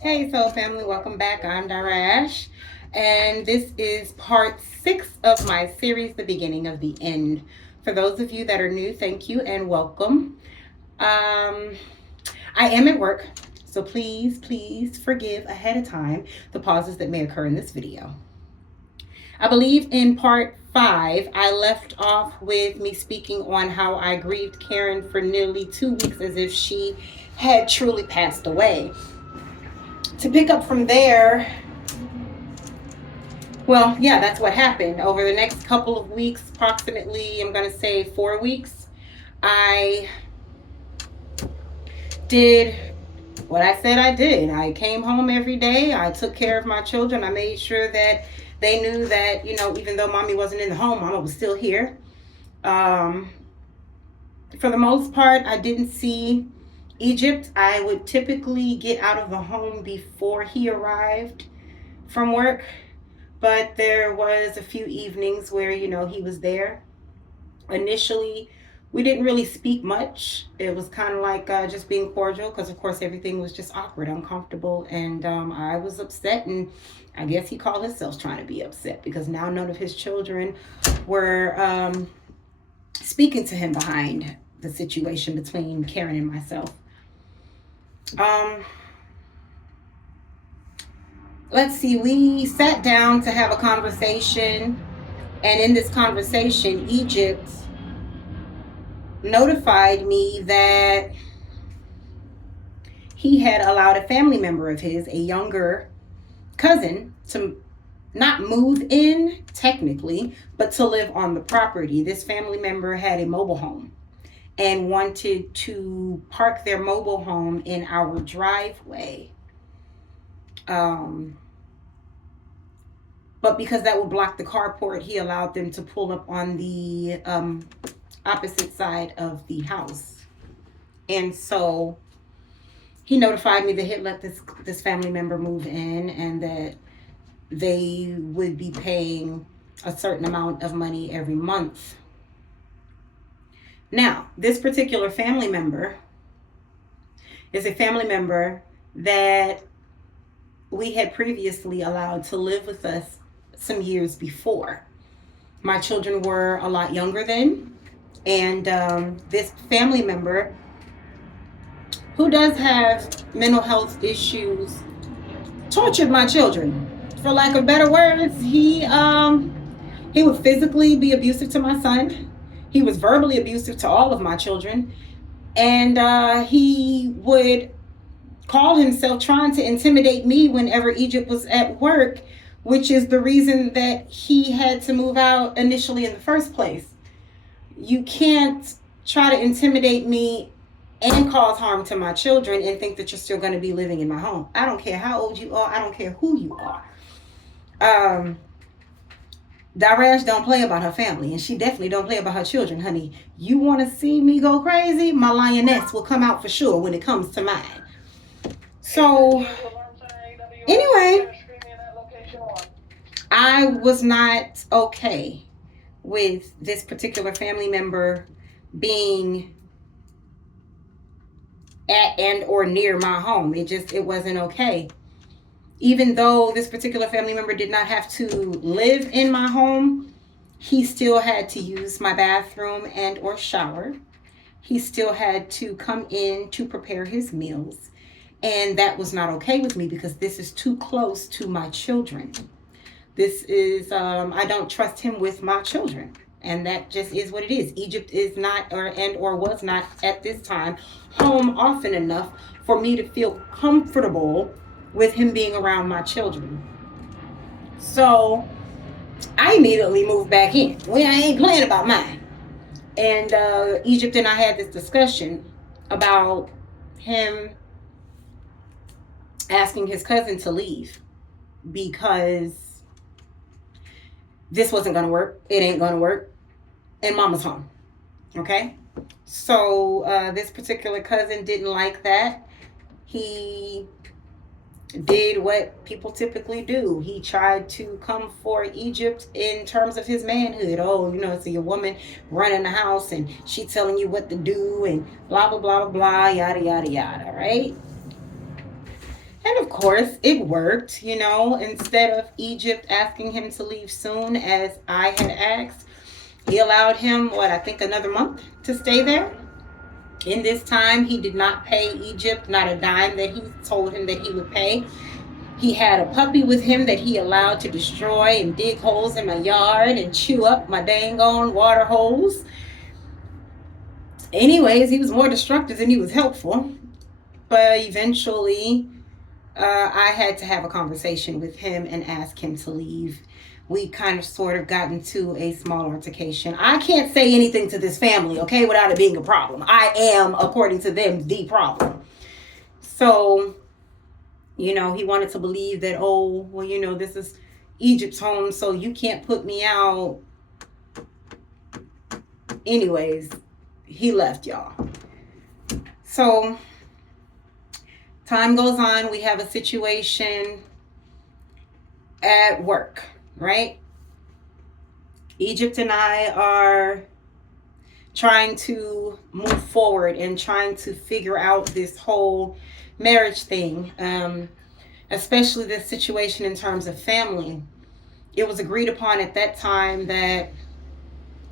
Hey, Soul Family, welcome back. I'm Darash, and this is part 6 of my series, The Beginning of the End. For those of you that are new, thank you and welcome. Um, I am at work, so please forgive ahead of time the pauses that may occur in this video. I believe in part 5, I left off with me speaking on how I grieved Karen for nearly 2 weeks as if she had truly passed away. To pick up from there, well, yeah, that's what happened. Over the next couple of weeks, approximately, I'm going to say 4 weeks, I did what I said I did. I came home every day. I took care of my children. I made sure that they knew that, even though mommy wasn't in the home, mama was still here. Um, for the most part, I didn't see Egypt. I would typically get out of the home before he arrived from work, but there was a few evenings where he was there. Initially, we didn't really speak much. It was kind of like just being cordial, because of course everything was just awkward, uncomfortable, and I was upset, and I guess he called himself trying to be upset because now none of his children were speaking to him behind the situation between Karen and myself. um, let's see, we sat down to have a conversation, and in this conversation, Egypt notified me that he had allowed a family member of his, a younger cousin, to not move in technically, but to live on the property. This family member had a mobile home and wanted to park their mobile home in our driveway. Um, but because that would block the carport, he allowed them to pull up on the opposite side of the house. And so he notified me that he'd let this family member move in, and that they would be paying a certain amount of money every month. Now, this particular family member is a family member that we had previously allowed to live with us some years before. My children were a lot younger then, and this family member, who does have mental health issues, tortured my children. For lack of better words, he would physically be abusive to my son. He was verbally abusive to all of my children, and he would call himself trying to intimidate me whenever Egypt was at work, which is the reason that he had to move out initially in the first place. You can't try to intimidate me and cause harm to my children and think that you're still going to be living in my home. I don't care how old you are. I don't care who you are. Darash don't play about her family, and she definitely don't play about her children, honey. You want to see me go crazy? My lioness will come out for sure when it comes to mine. So, anyway, I was not okay with this particular family member being at and or near my home. It wasn't okay. Even though this particular family member did not have to live in my home, he still had to use my bathroom and or shower. He still had to come in to prepare his meals. And that was not okay with me, because this is too close to my children. This is, I don't trust him with my children. And that just is what it is. Egypt is not, or was not at this time, home often enough for me to feel comfortable with him being around my children. So I immediately moved back in. I ain't playing about mine. And Egypt and I had this discussion about him asking his cousin to leave, because this wasn't going to work. It ain't going to work. And mama's home. Okay? So this particular cousin didn't like that. He did what people typically do. He tried to come for Egypt in terms of his manhood. Oh, it's a woman running the house and she telling you what to do and blah, blah, blah, blah, blah, yada, yada, yada, right? And of course, it worked. Instead of Egypt asking him to leave soon, as I had asked, he allowed him, I think another month to stay there. In this time, he did not pay Egypt not a dime that he told him that he would pay. He had a puppy with him that he allowed to destroy and dig holes in my yard and chew up my dang on water holes. Anyways, he was more destructive than he was helpful. But eventually, I had to have a conversation with him and ask him to leave. We kind of sort of got into a small altercation. I can't say anything to this family, okay, without it being a problem. I am, according to them, the problem. So, he wanted to believe that, this is Egypt's home, so you can't put me out. Anyways, he left, y'all. So, time goes on. We have a situation at work, right? Egypt and I are trying to move forward and trying to figure out this whole marriage thing, especially this situation in terms of family. It was agreed upon at that time that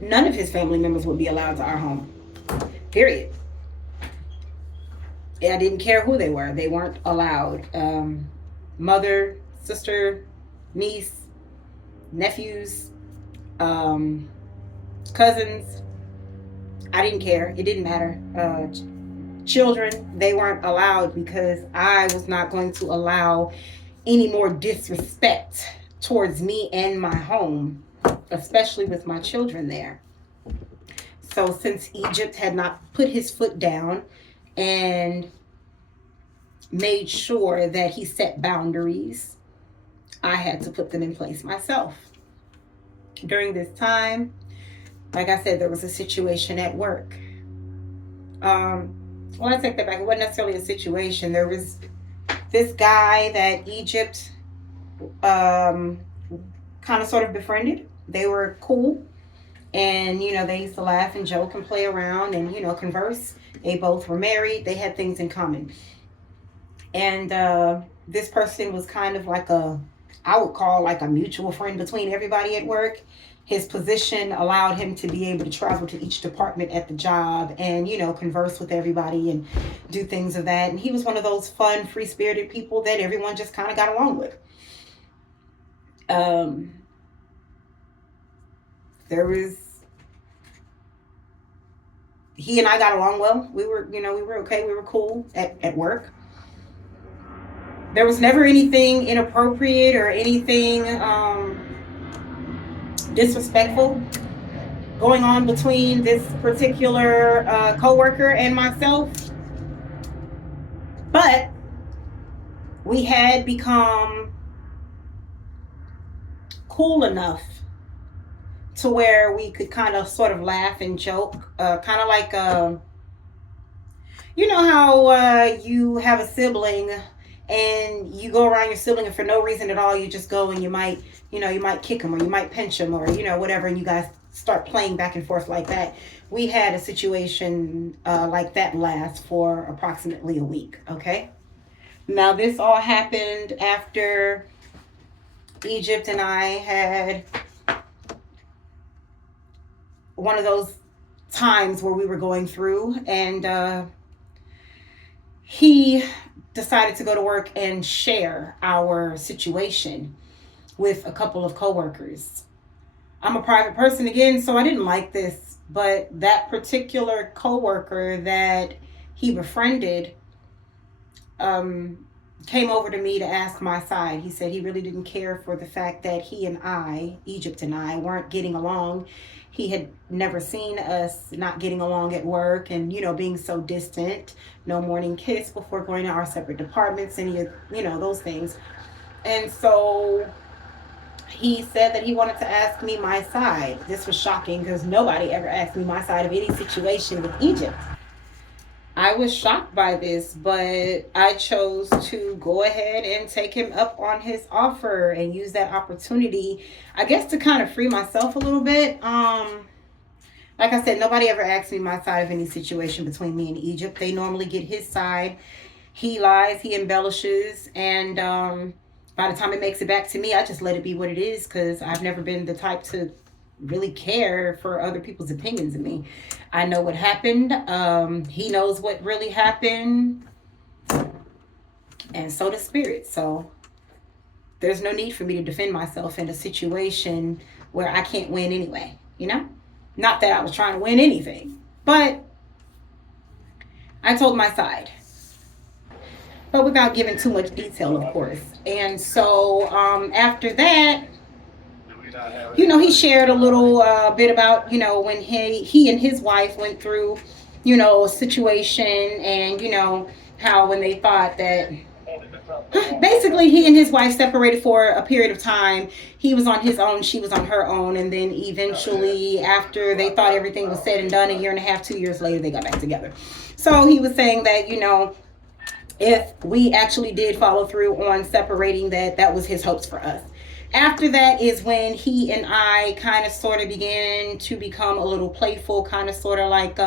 none of his family members would be allowed to our home, period. I didn't care who they were. They weren't allowed. Mother, sister, niece, nephews, cousins. I didn't care. It didn't matter. Children, they weren't allowed because I was not going to allow any more disrespect towards me and my home, especially with my children there. So since Egypt had not put his foot down and made sure that he set boundaries, I had to put them in place myself. During this time, like I said, there was a situation at work. I take that back. It wasn't necessarily a situation. There was this guy that Egypt kind of sort of befriended. They were cool. And, they used to laugh and joke and play around and, converse. They both were married. They had things in common. And this person was kind of like I would call like a mutual friend between everybody at work. His position allowed him to be able to travel to each department at the job and, converse with everybody and do things of that. And he was one of those fun, free-spirited people that everyone just kind of got along with. He and I got along well. We were okay. We were cool at work. There was never anything inappropriate or anything disrespectful going on between this particular coworker and myself. But we had become cool enough to where we could kind of sort of laugh and joke, kind of like, how you have a sibling and you go around your sibling and for no reason at all, you just go and you might kick him or you might pinch him or, whatever. And you guys start playing back and forth like that. We had a situation like that last for approximately a week. Okay. Now this all happened after Egypt and I had one of those times where we were going through, and he decided to go to work and share our situation with a couple of coworkers. I'm a private person again, so I didn't like this, but that particular coworker that he befriended came over to me to ask my side. He said he really didn't care for the fact that he and I, Egypt and I, weren't getting along. He had never seen us not getting along at work and, being so distant. No morning kiss before going to our separate departments, any of, those things. And so he said that he wanted to ask me my side. This was shocking because nobody ever asked me my side of any situation with Egypt. I was shocked by this, but I chose to go ahead and take him up on his offer and use that opportunity, I guess, to kind of free myself a little bit. Like I said, nobody ever asked me my side of any situation between me and Egypt. They normally get his side. He lies, he embellishes, and by the time it makes it back to me, I just let it be what it is, because I've never been the type to really care for other people's opinions of me. I know what happened. He knows what really happened, and so does Spirit. So there's no need for me to defend myself in a situation where I can't win anyway, you know? Not that I was trying to win anything, but I told my side, but without giving too much detail, of course. And so after that, he shared a little bit about, when he and his wife went through, a situation, and, how when they thought that basically he and his wife separated for a period of time. He was on his own, she was on her own, and then eventually, after they thought everything was said and done, a year and a half, 2 years later, they got back together. So he was saying that, if we actually did follow through on separating, that was his hopes for us. After that is when he and I kind of sort of began to become a little playful, kind of sort of like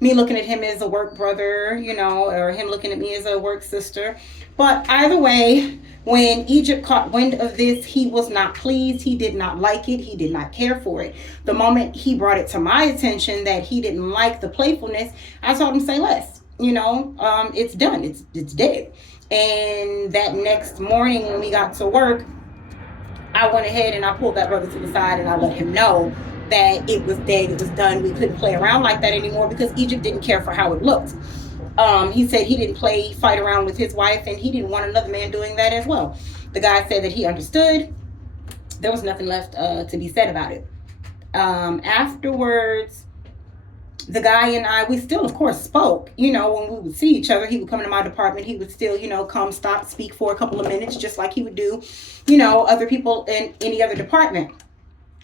me looking at him as a work brother, or him looking at me as a work sister. But either way, when Egypt caught wind of this, he was not pleased. He did not like it. He did not care for it. The moment he brought it to my attention that he didn't like the playfulness, I told him, say less. It's done. It's dead. And that next morning when we got to work, I went ahead and I pulled that brother to the side and I let him know that it was dead, it was done. We couldn't play around like that anymore, because Egypt didn't care for how it looked. He said he didn't fight around with his wife, and he didn't want another man doing that as well. The guy said that he understood. There was nothing left to be said about it. Afterwards, the guy and I, we still, of course, spoke. When we would see each other, he would come into my department. He would still, come, stop, speak for a couple of minutes, just like he would do, other people in any other department.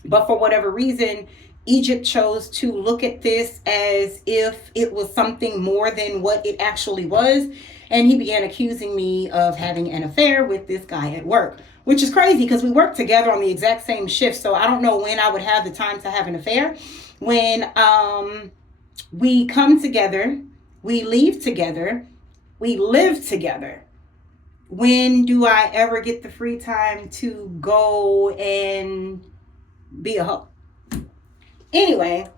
But for whatever reason, Egypt chose to look at this as if it was something more than what it actually was. And he began accusing me of having an affair with this guy at work, which is crazy because we work together on the exact same shift. So I don't know when I would have the time to have an affair. When we come together, we leave together, we live together. When do I ever get the free time to go and be a hoe? Anyway,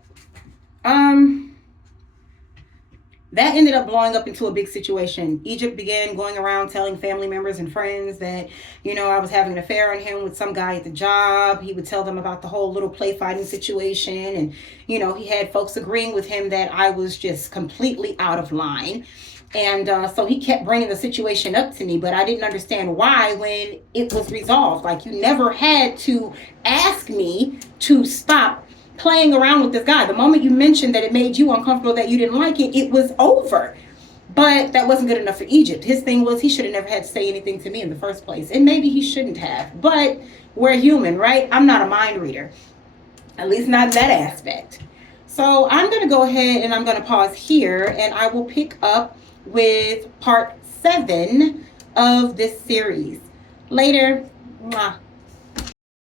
that ended up blowing up into a big situation. Egypt began going around telling family members and friends that, I was having an affair on him with some guy at the job. He would tell them about the whole little play fighting situation. And, he had folks agreeing with him that I was just completely out of line. And so he kept bringing the situation up to me, but I didn't understand why when it was resolved. Like, you never had to ask me to stop playing around with this guy. The moment you mentioned that it made you uncomfortable, that you didn't like it, it was over. But that wasn't good enough for Egypt. His thing was he should have never had to say anything to me in the first place. And maybe he shouldn't have. But we're human, right? I'm not a mind reader. At least not in that aspect. So I'm going to go ahead and I'm going to pause here, and I will pick up with part 7 of this series. Later. Mwah.